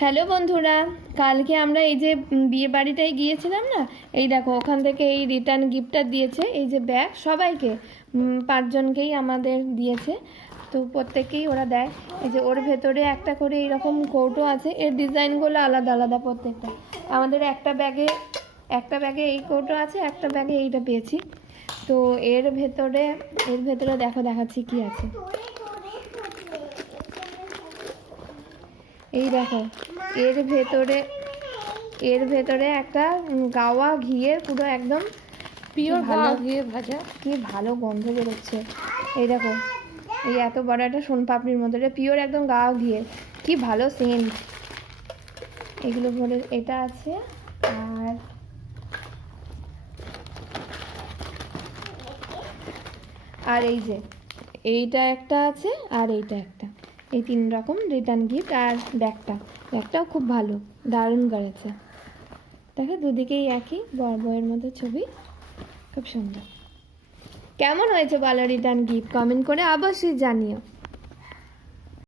Hello বন্ধুরা, কালকে আমরা এই যে বিয়ে বাড়িটায় গিয়েছিলাম না, এই দেখো ওখান থেকে এই রিটার্ন গিফটটা দিয়েছে। এই যে ব্যাগ সবাইকে, 5 জনকেই আমাদের দিয়েছে। তো প্রত্যেককেই ওরা দেয়। এই যে ওর ভেতরে একটা করে এইরকম কৌটো আছে, এর ডিজাইনগুলো আলাদা আলাদা প্রত্যেকটা। আমাদের একটা ব্যাগে এই কৌটো আছে, একটা ব্যাগে এইটা পেয়েছি। তো এর ভেতরে দেখাচ্ছি কি আছে। এই দেখো, এর ভেতরে একটা গাওয়া ঘিয়ের পুরো একদম পিওর গাওয়া ঘিয়ে ভাজা, কি ভালো গন্ধ বেরোচ্ছে। এই দেখো, এই এত বড় একটা সোনপাপড়ির মধ্যে, এটা পিওর একদম গাওয়া ঘিয়ের, কি ভালো সেন্ট। এগুলো বলে এটা আছে। আর এই যে এইটা একটা আছে, আর এইটা একটা, এই 3 রকম রিটার্ন গিফট। আর ব্যাগটাও খুব ভালো, দারুণ করেছে। দেখো দুদিকেই একই বইয়ের মধ্যে ছবি, খুব সুন্দর। কেমন হয়েছে বলো রিটার্ন গিফট? কমেন্ট করে অবশ্যই জানিও।